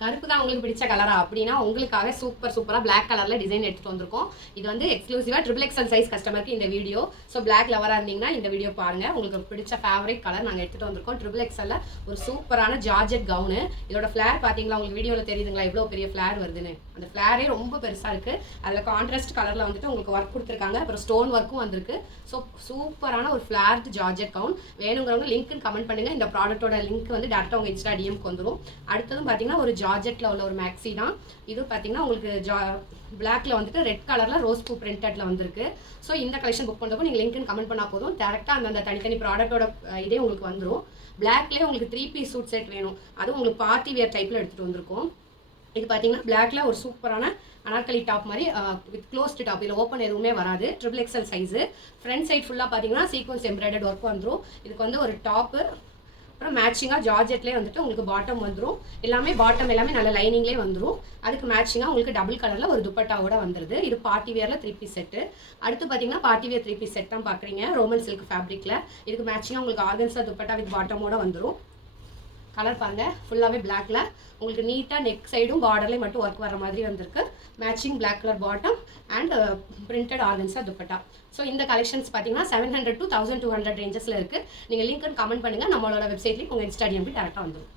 கருப்பு தான் உங்களுக்கு பிடிச்ச கலரா அப்படின்னா உங்களுக்காக சூப்பராக பிளாக் கலரில் டிசைன் எடுத்துகிட்டு வந்திருக்கோம். இது வந்து எக்ஸ்க்ளூசிவாக XXL சைஸ் கஸ்டமருக்கு இந்த வீடியோ. ஸோ பிளாக் லவராக இருந்தீங்கன்னா இந்த வீடியோ பாருங்கள். உங்களுக்கு பிடிச்ச ஃபேவரட் கலர் நாங்கள் எடுத்துகிட்டு வந்திருக்கோம். XXL ஒரு சூப்பரான ஜார்ஜெட் கவுனு. இதோட ஃப்ளேர் பார்த்தீங்களா, உங்களுக்கு வீடியோவில் தெரியுதுங்களா எவ்வளோ பெரிய ஃப்ளேர் வருதுன்னு. அந்த ஃப்ளேரே ரொம்ப பெருசாக இருக்குது. அதில் கான்ட்ராஸ்ட் கலரில் வந்துட்டு உங்களுக்கு ஒர்க் கொடுத்துருக்காங்க. அப்புறம் ஸ்டோன் ஒர்க்கும் வந்திருக்கு. ஸோ சூப்பரான ஒரு ஃப்ளேர்டு ஜார்ஜெட் கவுன். வேணுங்கிறவங்க லிங்க்னு கமெண்ட் பண்ணுங்கள். இந்த ப்ராடக்ட்டோட லிங்க் வந்து டேரெக்டாக உங்கள் இன்ஸ்டா டிஎம்க்கு வந்துடும். அடுத்ததும் பார்த்தீங்கன்னா ஒரு ஜார்ஜெட்டில் உள்ள ஒரு மேக்ஸி தான். இது பார்த்தீங்கன்னா உங்களுக்கு பிளாக்ல வந்துட்டு ரெட் கலரில் ரோஸ் பூ பிரிண்டட்ல வந்திருக்கு. ஸோ இந்த கலெக்ஷன் புக் பண்ணுறப்போ நீங்கள் லிங்க்னு கமெண்ட் பண்ணால் போதும். டேரெக்டாக அந்த தனித்தனி ப்ராடக்ட்டோட இதே உங்களுக்கு வந்துடும். பிளாக்லேயே உங்களுக்கு 3 பீஸ் சூட் செட் வேணும். அதுவும் உங்களுக்கு பார்ட்டி வேர் டைப்பில் எடுத்துகிட்டு வந்திருக்கோம். இது பார்த்தீங்கன்னா பிளாக்ல ஒரு சூப்பரான அனார்கலி டாப் மாதிரி வித் க்ளோஸ்டு டாப். இதில் ஓப்பன் எதுவுமே வராது. XXL size. ஃப்ரண்ட் சைட் ஃபுல்லாக பார்த்தீங்கன்னா சீக்வன்ஸ் எம்ப்ராய்டர்ட் ஒர்க் வந்துடும். இதுக்கு வந்து ஒரு டாப்பு, அப்புறம் மேட்சிங்காக ஜார்ஜெட்லேயே வந்துட்டு உங்களுக்கு பாட்டம் வந்துடும். பாட்டம் எல்லாமே நல்ல லைனிங்லேயே வந்துடும். அதுக்கு மேட்சிங்காக உங்களுக்கு டபுள் கலரில் ஒரு துப்பட்டாவோட வந்துடுது. இது பார்ட்டி வேரில் 3 பீஸ் செட்டு. அடுத்து பார்த்தீங்கன்னா பார்ட்டி வேர் 3 பீஸ் செட் தான் பார்க்குறீங்க. ரோமன் சில்க் ஃபேப்ரிக்கில். இதுக்கு மேட்சிங்காக உங்களுக்கு ஆர்கன்ஸா துப்பட்டா வித் பாட்டமோட வந்துடும். கலர் பாருங்கள், ஃபுல்லாகவே பிளாக்ல உங்களுக்கு நீட்டாக நெக் சைடும் பார்டர்லேயும் மட்டும் ஒர்க் வர மாதிரி வந்திருக்கு. Matching black colour bottom and printed organza dupatta. So இந்த கலெக்ஷன்ஸ் பார்த்தீங்கன்னா 700 to 1200 ரேஞ்சஸில் இருக்குது. நீங்கள் லிங்க்னு கமெண்ட் பண்ணுங்கள். நம்மளோட வெப்சைட்லேயும் உங்கள் இன்ஸ்டாடிஎம் டேரெக்டாக வந்துடும்.